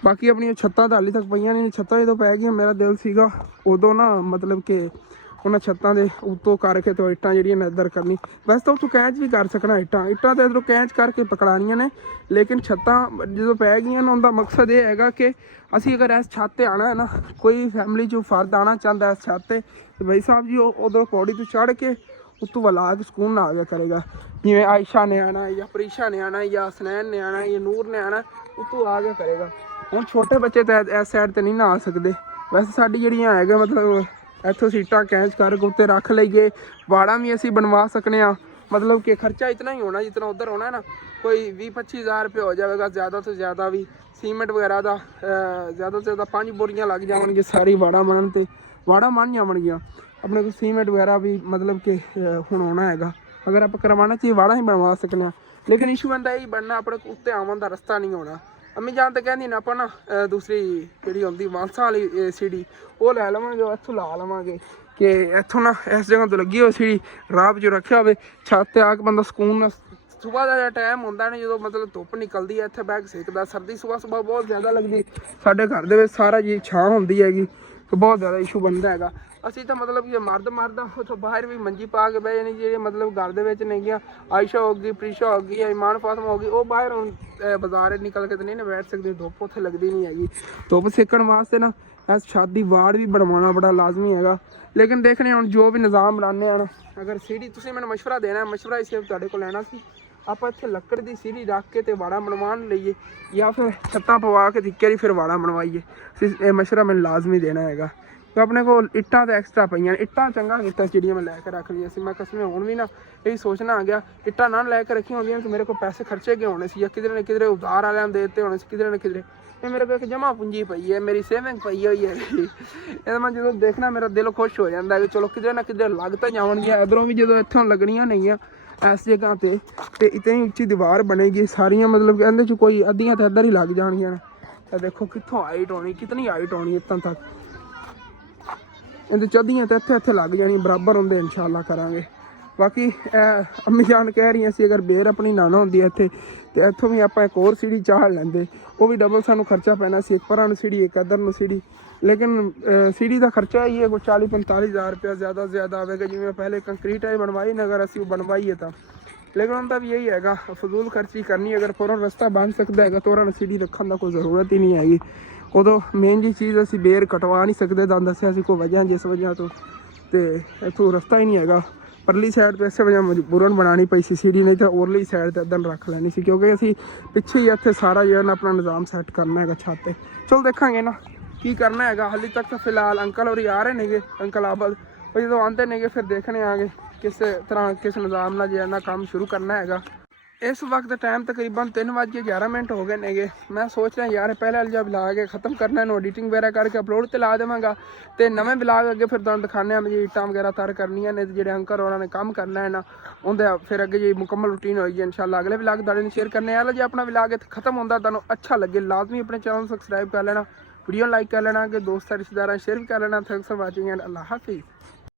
ਬਾਕੀ ਆਪਣੀਆਂ ਛੱਤਾਂ ਤਾਂ ਹਾਲੇ ਤੱਕ ਪਈਆਂ ਨਹੀਂ, ਛੱਤਾਂ ਜਦੋਂ ਪੈ ਗਈਆਂ ਮੇਰਾ ਦਿਲ ਸੀਗਾ ਉਦੋਂ ਨਾ ਮਤਲਬ ਕਿ ਉਹਨਾਂ ਛੱਤਾਂ ਦੇ ਉੱਤੋਂ ਕਰਕੇ ਤੇ ਇੱਟਾਂ ਜਿਹੜੀਆਂ ਨੇ ਇੱਧਰ ਕਰਨੀ। ਵੈਸੇ ਤਾਂ ਉੱਥੋਂ ਕੈਂਚ ਵੀ ਕਰ ਸਕਣਾ, ਇੱਟਾਂ ਤਾਂ ਇੱਧਰੋਂ ਕੈਂਚ ਕਰਕੇ ਪਕੜਾਉਣੀਆਂ ਨੇ, ਲੇਕਿਨ ਛੱਤਾਂ ਜਦੋਂ ਪੈ ਗਈਆਂ ਨਾ ਉਹਦਾ ਮਕਸਦ ਇਹ ਹੈਗਾ ਕਿ ਅਸੀਂ ਅਗਰ ਇਸ ਛੱਤ 'ਤੇ ਆਉਣਾ ਹੈ ਨਾ, ਕੋਈ ਫੈਮਿਲੀ 'ਚੋਂ ਫਰਦ ਆਉਣਾ ਚਾਹੁੰਦਾ ਇਸ ਛੱਤ 'ਤੇ ਭਾਈ ਸਾਹਿਬ ਜੀ ਉਹ ਉਦੋਂ ਪੌੜੀ ਤੋਂ ਚੜ੍ਹ ਕੇ ਉੱਤੋਂ ਵਾਲਾ ਕੇ ਸਕੂਨ ਨਾ ਆ ਗਿਆ ਕਰੇਗਾ। ਜਿਵੇਂ ਆਇਸ਼ਾ ਨੇ ਆਉਣਾ ਜਾਂ ਪ੍ਰੀਸ਼ਾ ਨੇ ਆਉਣਾ ਜਾਂ ਹਸਨੈਨ ਨੇ ਆਉਣਾ ਜਾਂ ਨੂਰ ਨੇ ਆਉਣਾ, ਉੱਤੋਂ ਆ ਗਿਆ ਕਰੇਗਾ। ਹੁਣ ਛੋਟੇ ਬੱਚੇ ਤਾਂ ਇਸ ਸਾਈਡ 'ਤੇ ਨਹੀਂ ਨਾ ਆ ਸਕਦੇ। ਵੈਸੇ ਸਾਡੀ ਜਿਹੜੀਆਂ ਹੈਗਾ ਮਤਲਬ ਇੱਥੋਂ ਸੀਟਾਂ ਕੈਂਚ ਕਰਕੇ ਉੱਤੇ ਰੱਖ ਲਈਏ, ਵਾੜਾਂ ਵੀ ਅਸੀਂ ਬਣਵਾ ਸਕਦੇ ਹਾਂ। ਮਤਲਬ ਕਿ ਖਰਚਾ ਇਤਨਾ ਹੀ ਹੋਣਾ ਜਿਤਨਾ ਉੱਧਰ ਹੋਣਾ ਨਾ, ਕੋਈ 20-25 ਹਜ਼ਾਰ ਰੁਪਏ ਹੋ ਜਾਵੇਗਾ ਜ਼ਿਆਦਾ ਤੋਂ ਜ਼ਿਆਦਾ ਵੀ। ਸੀਮੈਂਟ ਵਗੈਰਾ ਦਾ ਜ਼ਿਆਦਾ ਤੋਂ ਜ਼ਿਆਦਾ 5 ਬੋਰੀਆਂ ਲੱਗ ਜਾਣਗੇ ਸਾਰੀ ਵਾੜਾਂ ਬਣਨ 'ਤੇ, ਵਾੜਾਂ ਬਣ ਜਾਣਗੀਆਂ। ਆਪਣੇ ਕੋਲ ਸੀਮੈਂਟ ਵਗੈਰਾ ਵੀ ਮਤਲਬ ਕਿ ਹੁਣ ਆਉਣਾ ਹੈਗਾ ਅਗਰ ਆਪਾਂ ਕਰਵਾਉਣਾ ਚਾਹੀਏ ਵਾੜਾ ਹੀ ਬਣਵਾ ਸਕਦੇ ਹਾਂ। ਲੇਕਿਨ ਇਸ਼ੂ ਬੰਦਾ ਇਹ ਬਣਨਾ ਆਪਣੇ ਉੱਤੇ ਆਉਣ ਦਾ ਰਸਤਾ ਨਹੀਂ ਹੋਣਾ। ਅੰਮੀ ਜਾਨ ਤਾਂ ਕਹਿੰਦੀ ਨਾ ਆਪਾਂ ਨਾ ਦੂਸਰੀ ਜਿਹੜੀ ਹੁੰਦੀ ਮਾਨਸਾ ਵਾਲੀ ਸੀੜੀ ਉਹ ਲੈ ਲਵਾਂਗੇ, ਇੱਥੋਂ ਲਾ ਲਵਾਂਗੇ ਕਿ ਇੱਥੋਂ ਨਾ ਇਸ ਜਗ੍ਹਾ ਤੋਂ ਲੱਗੀ ਹੋਈ ਸੀੜੀ ਰਾਹ 'ਚ ਰੱਖਿਆ ਹੋਵੇ, ਛੱਤ 'ਤੇ ਆ ਕੇ ਬੰਦਾ ਸਕੂਨ ਨਾਲ ਸੁਬਾਹ ਦਾ ਜਿਹੜਾ ਟਾਈਮ ਹੁੰਦਾ ਨਾ ਜਦੋਂ ਮਤਲਬ ਧੁੱਪ ਨਿਕਲਦੀ ਹੈ ਇੱਥੇ ਬੈਠ ਕੇ ਸੇਕਦਾ। ਸਰਦੀ ਸੁਬਾਹ ਬਹੁਤ ਜ਼ਿਆਦਾ ਲੱਗਦੀ, ਸਾਡੇ ਘਰ ਦੇ ਵਿੱਚ ਸਾਰਾ ਜੀ ਛਾਂ ਹੁੰਦੀ ਹੈਗੀ ਤੇ ਬਹੁਤ ਜ਼ਿਆਦਾ ਇਸ਼ੂ ਬਣਦਾ ਹੈਗਾ। ਅਸੀਂ ਤਾਂ ਮਤਲਬ ਕਿ ਮਰਦ ਉੱਥੋਂ ਬਾਹਰ ਵੀ ਮੰਜੀ ਪਾ ਕੇ ਬਹਿ ਜਾਣੀ, ਜਿਹੜੇ ਮਤਲਬ ਘਰ ਦੇ ਵਿੱਚ ਨਹੀਂ ਗਿਆ ਆਇਸ਼ਾ ਹੋ ਗਈ, ਪ੍ਰੀਸ਼ਾ ਹੋ ਗਈ, ਇਮਾਨ ਫਾਤਮਾ ਹੋ ਗਈ, ਉਹ ਬਾਹਰ ਹੁਣ ਬਾਜ਼ਾਰ ਨਿਕਲ ਕੇ ਤਾਂ ਨਹੀਂ ਨਾ ਬੈਠ ਸਕਦੇ, ਧੁੱਪ ਉੱਥੇ ਲੱਗਦੀ ਨਹੀਂ ਹੈਗੀ। ਧੁੱਪ ਸੇਕਣ ਵਾਸਤੇ ਨਾ ਇਸ ਛੱਤ ਦੀ ਵਾੜ ਵੀ ਬਣਵਾਉਣਾ ਬੜਾ ਲਾਜ਼ਮੀ ਹੈਗਾ। ਲੇਕਿਨ ਦੇਖਣੇ ਹੁਣ ਜੋ ਵੀ ਨਿਜ਼ਾਮ ਬਣਾਉਂਦੇ ਹਨ, ਅਗਰ ਸੀੜੀ ਤੁਸੀਂ ਮੈਨੂੰ ਮਸ਼ਵਰਾ ਦੇਣਾ, ਮਸ਼ਵਰਾ ਇਸ ਤੁਹਾਡੇ ਕੋਲ ਲੈਣਾ ਸੀ, ਆਪਾਂ ਇੱਥੇ ਲੱਕੜ ਦੀ ਸੀੜੀ ਰੱਖ ਕੇ ਤੇ ਵਾੜਾ ਬਣਵਾਉਣ ਲਈਏ ਜਾਂ ਫਿਰ ਛੱਤਾਂ ਪਵਾ ਕੇ ਦਿੱਕੇ ਫਿਰ ਵਾੜਾ ਬਣਵਾਈਏ। ਇਹ ਮਸ਼ਵਰਾ ਮੈਨੂੰ ਲਾਜ਼ਮੀ ਦੇਣਾ ਹੈਗਾ। ਤੇ ਆਪਣੇ ਕੋਲ ਇੱਟਾਂ ਤਾਂ ਐਕਸਟਰਾ ਪਈਆਂ ਨੇ, ਇੱਟਾਂ ਚੰਗਾ ਕੀਤਾ ਜਿਹੜੀਆਂ ਮੈਂ ਲੈ ਕੇ ਰੱਖ ਲਈਆਂ ਸੀ। ਮੈਂ ਕਸਮੇ ਹੁਣ ਵੀ ਨਾ ਇਹੀ ਸੋਚਣਾ ਆ ਗਿਆ ਇੱਟਾਂ ਨਾ ਲੈ ਕੇ ਰੱਖੀਆਂ ਹੁੰਦੀਆਂ ਕਿ ਮੇਰੇ ਕੋਲ ਪੈਸੇ ਖਰਚੇ ਗਏ ਹੋਣੇ ਸੀ, ਜਾਂ ਕਿਧਰੇ ਨਾ ਕਿਧਰੇ ਉਧਾਰ ਵਾਲਿਆਂ ਦੇ ਦਿੱਤੇ ਹੋਣੇ ਸੀ, ਕਿਧਰੇ ਨਾ ਕਿਧਰੇ। ਇਹ ਮੇਰੇ ਕੋਲ ਇੱਕ ਜਮ੍ਹਾਂ ਪੂੰਜੀ ਪਈ ਹੈ, ਮੇਰੀ ਸੇਵਿੰਗ ਪਈ ਹੋਈ ਹੈ। ਇਹਦਾ ਮੈਂ ਜਦੋਂ ਦੇਖਣਾ ਮੇਰਾ ਦਿਲ ਖੁਸ਼ ਹੋ ਜਾਂਦਾ ਕਿ ਚਲੋ ਕਿਧਰੇ ਨਾ ਕਿਧਰੇ ਲੱਗ ਤਾਂ ਜਾਵਣਗੀਆਂ। ਇੱਧਰੋਂ ਵੀ ਜਦੋਂ ਇੱਥੋਂ ਲੱਗਣੀਆਂ ਨਹੀਂਆਂ ਇਸ ਜਗ੍ਹਾ ਤੇ ਇਤਨੀ ਉੱਚੀ ਦੀਵਾਰ ਬਣੇਗੀ ਸਾਰੀਆਂ, ਮਤਲਬ ਕਿ ਇਹਦੇ 'ਚ ਕੋਈ ਅੱਧੀਆਂ ਤਾਂ ਇੱਧਰ ਹੀ ਲੱਗ ਜਾਣਗੀਆਂ ਨੇ। ਇਹ ਦੇਖੋ ਕਿੱਥੋਂ ਹਾਈਟ ਹੋਣੀ, ਕਿਤਨੀ ਹਾਈਟ ਹੋਣੀ ਇੱਥੋਂ ਤੱਕ। ਇਹਦੇ 'ਚ ਅੱਧੀਆਂ ਤਾਂ ਇੱਥੇ ਲੱਗ ਜਾਣੀ, ਬਰਾਬਰ ਹੁੰਦੇ ਇਨਸ਼ਾਅੱਲਾ ਕਰਾਂਗੇ। ਬਾਕੀ ਅੰਮੀ ਜਾਨ ਕਹਿ ਰਹੀਆਂ ਸੀ ਅਗਰ ਬੇਰ ਆਪਣੀ ਨਾ ਹੁੰਦੀ ਇੱਥੇ ਤੇ ਇੱਥੋਂ ਵੀ ਆਪਾਂ ਇੱਕ ਹੋਰ ਸੀੜੀ ਚਾੜ ਲੈਂਦੇ, ਉਹ ਵੀ ਡਬਲ ਸਾਨੂੰ ਖਰਚਾ ਪੈਣਾ ਸੀ, ਇੱਕ ਪਰਾਂ ਨੂੰ ਸੀੜੀ ਇੱਕ ਇੱਧਰ ਨੂੰ ਸੀੜੀ। ਲੇਕਿਨ सीढ़ी का खर्चा ही है कोई 40-45 हज़ार रुपया ज़्यादा से ज़्यादा आएगा। जिमें पहले कंक्रीट है बनवाई ना, अगर असी बनवाइए था। लेकिन उनका भी यही हैगा फजूल खर्ची करनी, अगर फौरन रस्ता बन सकता है तो उन्होंने सीढ़ी रखने की कोई ज़रूरत ही नहीं हैगी। उदों मेन जी चीज़ असी बेर कटवा नहीं सकते, दस्या असी कोई वजह जिस वजह तो इतों रस्ता ही नहीं हैगा। परली साइड तो इस वजह मजबूरन बनानी पई सी सीढ़ी, नहीं तो ओरली साइड तो इधर रख लैनी सी, क्योंकि असी पिछे ही इत्थे सारा जो अपना निज़ाम सैट करना है छत। चलो देखांगे ना की करना है। हाली तक तो फिलहाल अंकल और आ रहे ने, अंकल आबद जो आते ने फिर देखने आगे किस तरह किस निज़ाम नाल जो है काम शुरू करना है। इस वक्त टाइम तकरीबन 3:11 हो गए ने। मैं सोच रहा यार पहले वाला ब्लॉग ख़त्म करना है, एडिटिंग वगैरह करके अपलोड तो ला देवांगा, तो नवे ब्लॉग अगे फिर तुहानूं दिखाने जी ईटां वगैरह तर करनियां ने, जो अंकल उन्होंने काम करना है ना उनका फिर अगे जी मुकम्मल रूटीन होगी इंशाल्लाह। अगले ब्लॉग तुहाडे शेयर करने वाला। जो अपना ब्लॉग इत्थे खत्म होंदा तुहानूं अच्छा लगे लाजमी अपने चैनल सब्सक्राइब कर लेना, वीडियो लाइक कर लेना, कि दोस्त रिश्तेदार शेयर भी कर लेना। थैंक्स फॉर वाचिंग एंड अल्लाह हाफिज़।